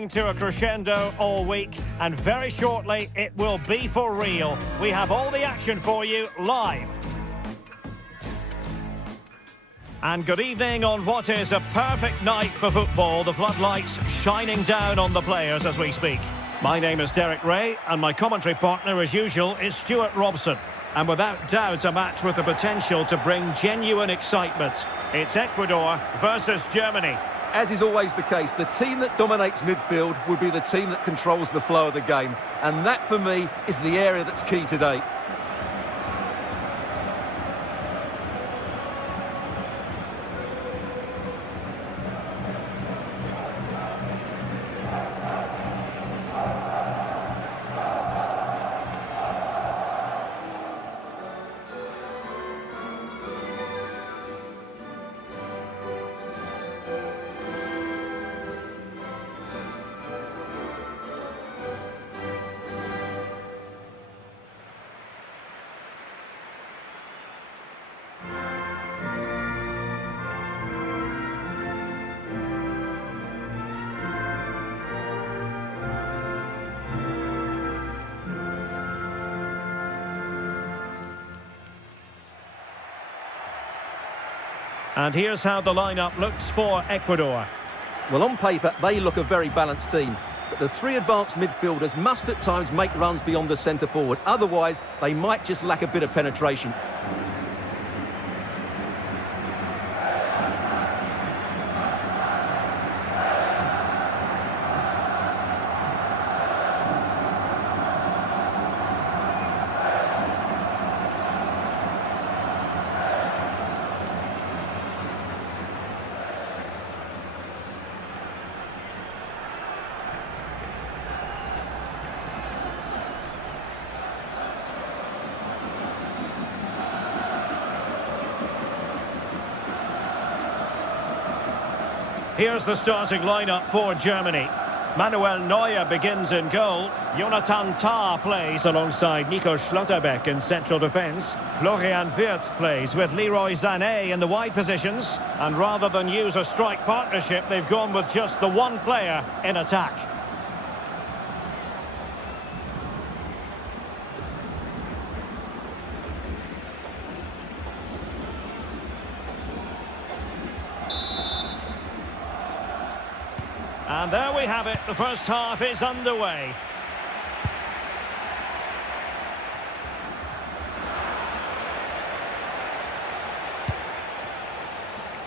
building to a crescendo all week, and very shortly it will be for real. We have all the action for you live. And good evening on what is a perfect night for football. The floodlights shining down on the players as we speak. My name is Derek Ray, and my commentary partner, as usual, is Stuart Robson. And without doubt, a match with the potential to bring genuine excitement. It's Ecuador versus Germany. As is always the case, the team that dominates midfield will be the team that controls the flow of the game. And that, for me, is the area that's key today. And here's how the lineup looks for Ecuador. Well, on paper, they look a very balanced team. But the three advanced midfielders must at times make runs beyond the centre forward. Otherwise, they might just lack a bit of penetration. Here's the starting lineup for Germany. Manuel Neuer begins in goal. Jonathan Tah plays alongside Nico Schlotterbeck in central defence. Florian Wirtz plays with Leroy Sané in the wide positions. And rather than use a strike partnership, they've gone with just the one player in attack. And there we have it, the first half is underway.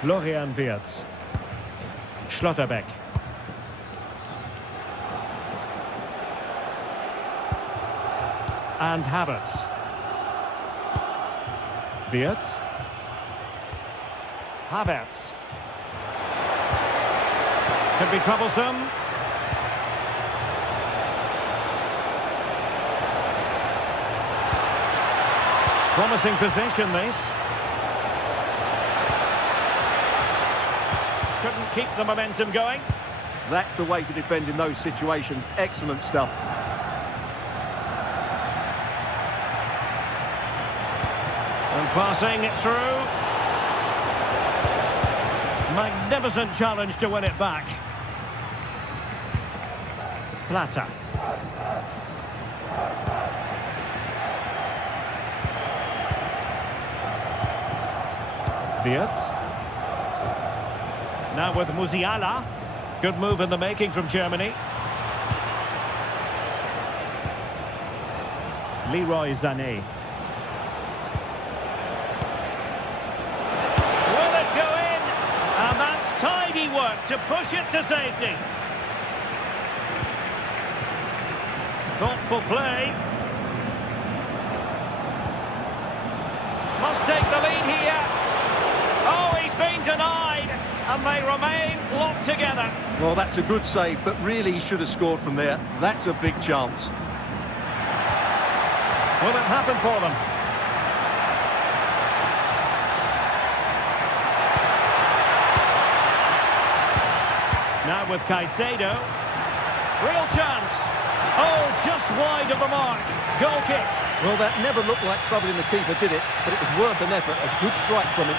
Florian Wirtz. Schlotterbeck. And Havertz. Wirtz. Havertz. Could be troublesome. Promising position, this. Couldn't keep the momentum going. That's the way to defend in those situations. Excellent stuff. And passing it through. Magnificent challenge to win it back. Plata. Wirtz. Now with Musiala. Good move in the making from Germany. Leroy Sané. Will it go in? And that's tidy work to push it to safety. Thoughtful play. Must take the lead here. Oh, he's been denied. And they remain locked together. Well, that's a good save, but really he should have scored from there. That's a big chance. Will it happen for them? Now with Caicedo. Real chance. Oh, just wide of the mark. Goal kick. Well, that never looked like trouble in the keeper, did it? But it was worth an effort. A good strike from him.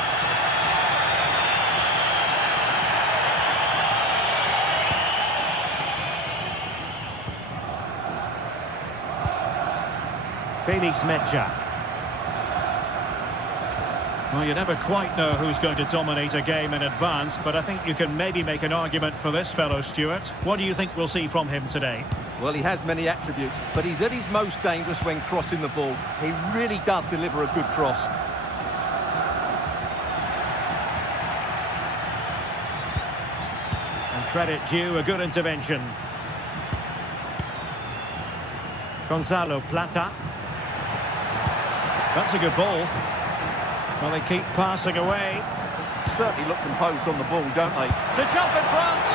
Felix Mecha. Well, you never quite know who's going to dominate a game in advance, but I think you can maybe make an argument for this fellow, Stuart. What do you think we'll see from him today? Well, he has many attributes, but he's at his most dangerous when crossing the ball. He really does deliver a good cross. And credit due, a good intervention. Gonzalo Plata. That's a good ball. Well, they keep passing away. Certainly look composed on the ball, don't they? To jump in front.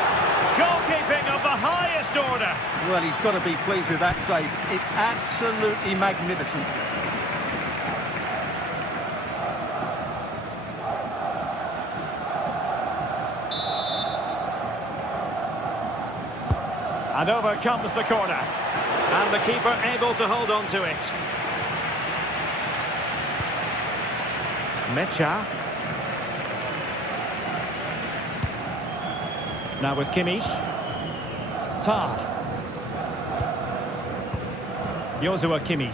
Goalkeeping of the highest order. Well, he's got to be pleased with that save. It's absolutely magnificent. And over comes the corner. And the keeper able to hold on to it. Mecha. Now with Kimmich. Tah. Joshua Kimmich.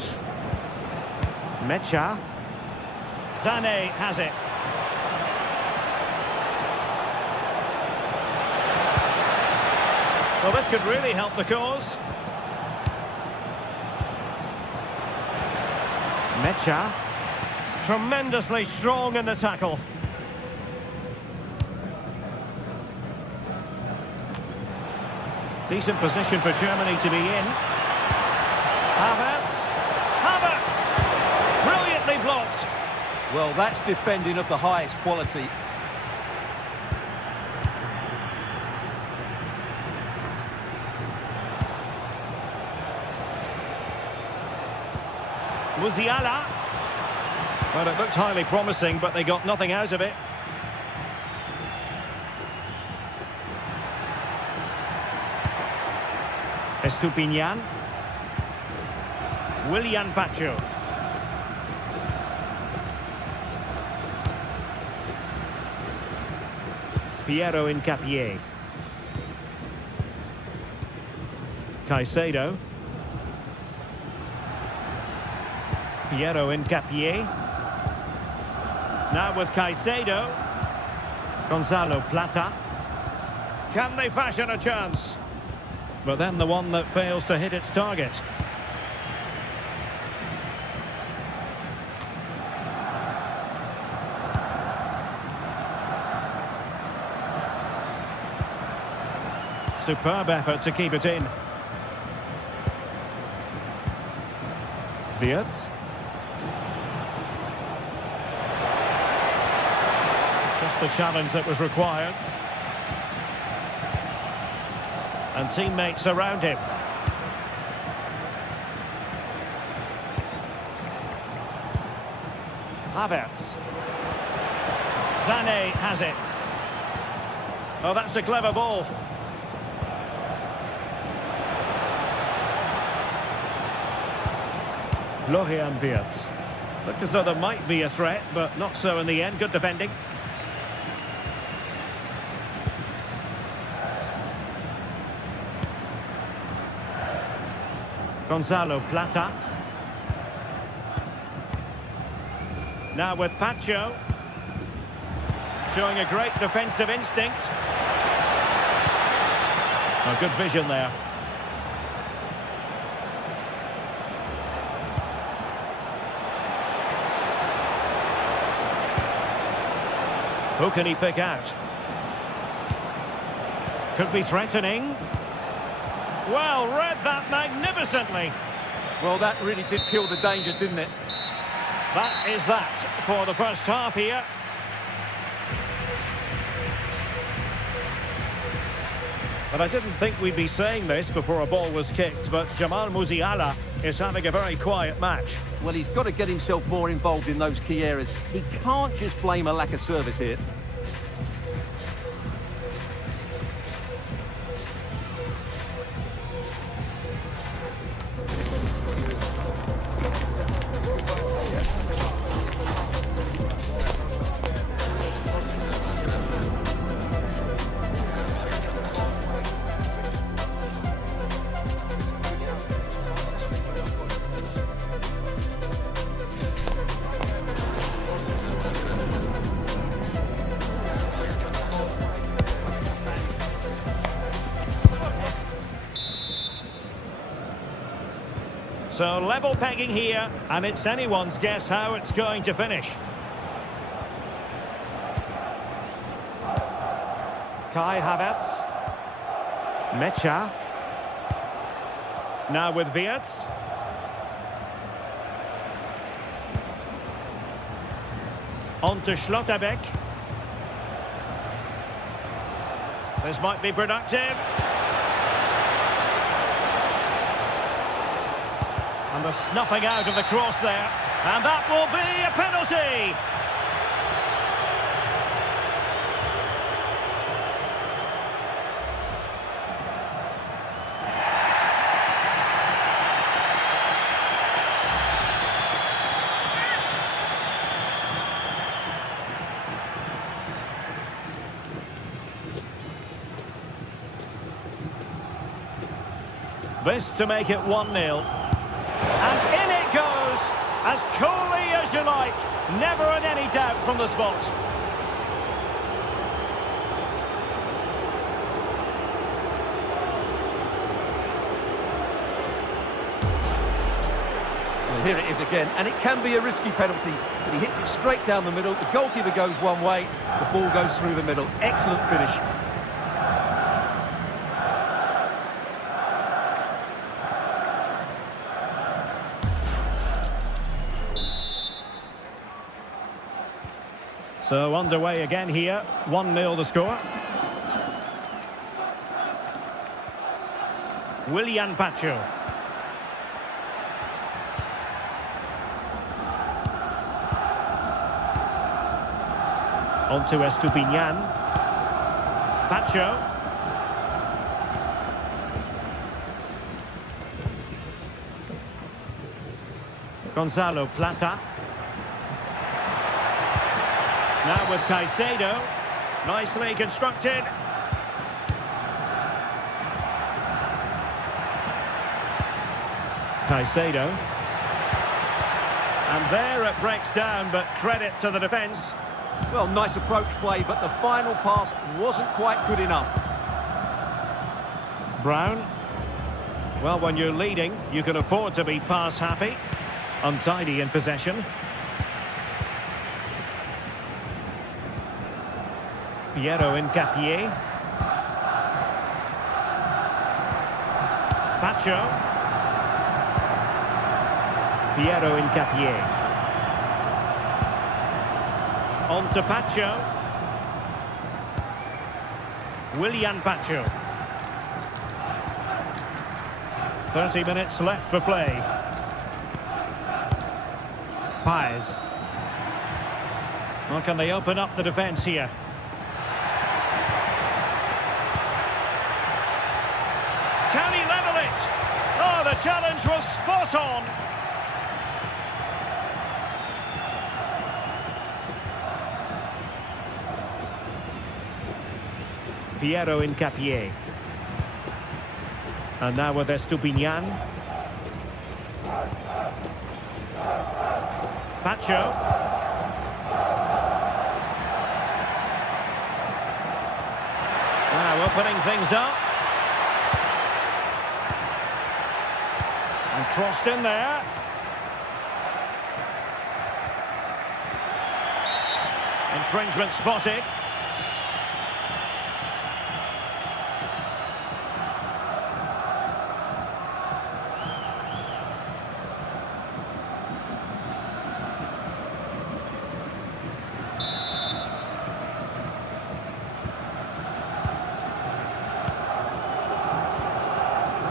Mecha. Sané has it. Well, this could really help the cause. Mecha. Tremendously strong in the tackle. Decent position for Germany to be in. Havertz. Havertz! Brilliantly blocked. Well, that's defending of the highest quality. Musiala. Well, it looked highly promising, but they got nothing out of it. Estupinian. Willian Pacho. Piero Incapié. Caicedo. Piero Incapié. Now with Caicedo. Gonzalo Plata. Can they fashion a chance? But then the one that fails to hit its target. Superb effort to keep it in. Wirtz. Just the challenge that was required. And teammates around him. Havertz. Sané has it. Oh, that's a clever ball. Florian Wirtz. Looked as though there might be a threat, but not so in the end. Good defending. Gonzalo Plata. Now with Pacho. Showing a great defensive instinct. Oh, good vision there. Who can he pick out? Could be threatening. Well, read that magnificently. Well, that really did kill the danger, didn't it? That is that for the first half here. But I didn't think we'd be saying this before a ball was kicked, but Jamal Musiala is having a very quiet match. Well, he's got to get himself more involved in those key areas. He can't just blame a lack of service here. So level pegging here, and it's anyone's guess how it's going to finish. Kai Havertz. Mecha. Now with Wirtz. On to Schlotterbeck. This might be productive. And the snuffing out of the cross there. And that will be a penalty. This to make it 1-0. And in it goes, as coolly as you like. Never in any doubt from the spot. Well, here it is again, and it can be a risky penalty, but he hits it straight down the middle. The goalkeeper goes one way, the ball goes through the middle. Excellent finish. So underway again here, 1-0 the score. Willian Pacho. On to Estupinian. Pacho. Gonzalo Plata. Now with Caicedo, nicely constructed. Caicedo. And there it breaks down, but credit to the defence. Well, nice approach play, but the final pass wasn't quite good enough. Brown. Well, when you're leading, you can afford to be pass happy. Untidy in possession. Piero Incapié. Pacho. Piero Incapié. On to Pacho. Willian Pacho. 30 minutes left for play. Paez. Well, can they open up the defence here? Can he level it? Oh, the challenge was spot on. Piero Incapié. And now with Estupinian. Pacho. Now opening things up. And crossed in there. Infringement spotted.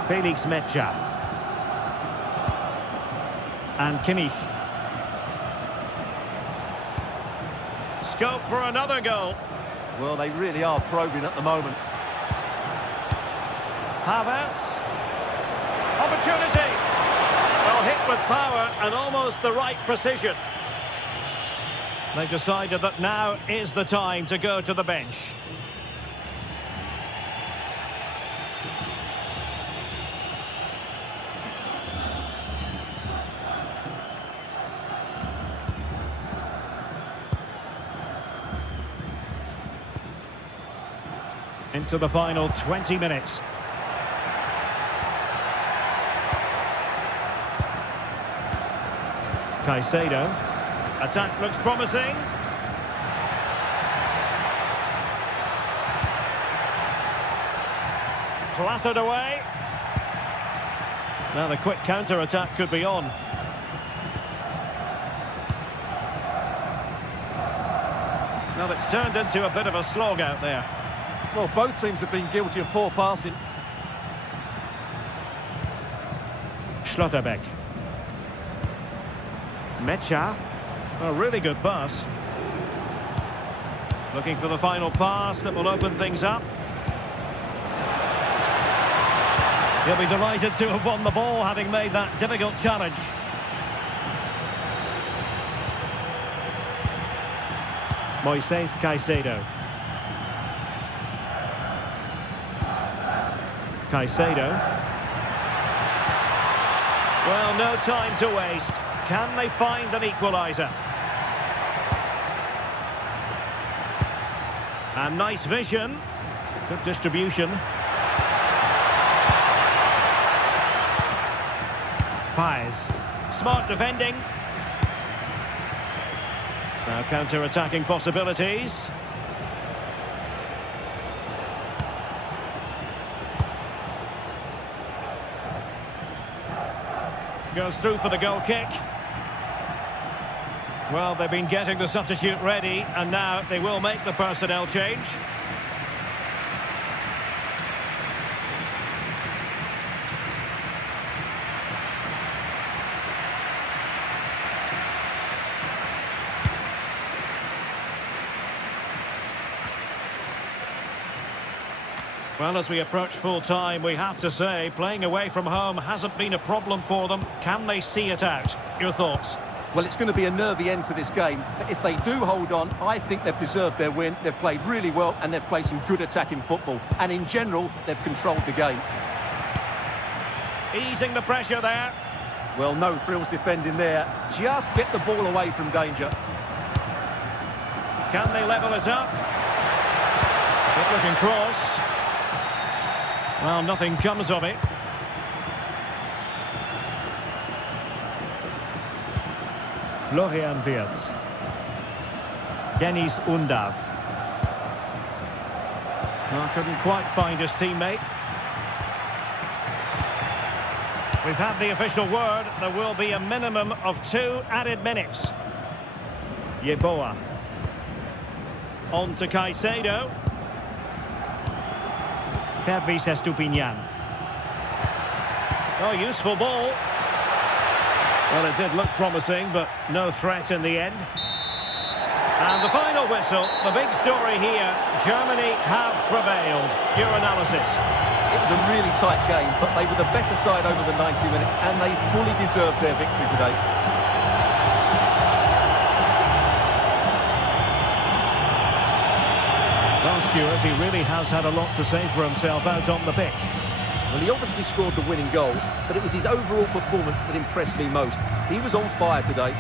Felix Mecha. And Kimmich. Scope for another goal. Well, they really are probing at the moment. Havertz. Opportunity. Well, hit with power and almost the right precision. They've decided that now is the time to go to the bench. Into the final 20 minutes. Caicedo. Attack looks promising. Clattered away. Now the quick counter-attack could be on. Now it's turned into a bit of a slog out there. Well, both teams have been guilty of poor passing. Schlotterbeck. Mecha. A really good pass. Looking for the final pass that will open things up. He'll be delighted to have won the ball, having made that difficult challenge. Moises Caicedo. Caicedo. Well, no time to waste. Can they find an equaliser? And nice vision. Good distribution. Paez. Smart defending. Now counter-attacking possibilities. Goes through for the goal kick. Well, they've been getting the substitute ready, and now they will make the personnel change. Well, as we approach full-time, we have to say, playing away from home hasn't been a problem for them. Can they see it out? Your thoughts? Well, it's going to be a nervy end to this game. But if they do hold on, I think they've deserved their win. They've played really well, and they've played some good attacking football. And in general, they've controlled the game. Easing the pressure there. Well, no frills defending there. Just get the ball away from danger. Can they level it up? Good looking cross. Well, nothing comes of it. Florian Wirtz. Dennis Undav. Well, couldn't quite find his teammate. We've had the official word. There will be a minimum of 2 added minutes. Yeboah. On to Caicedo. Pervis Estupinian. Oh, useful ball. Well, it did look promising, but no threat in the end. And the final whistle, the big story here, Germany have prevailed. Your analysis? It was a really tight game, but they were the better side over the 90 minutes, and they fully deserved their victory today. Well, Stuart, he really has had a lot to say for himself out on the pitch. Well, he obviously scored the winning goal, but it was his overall performance that impressed me most. He was on fire today.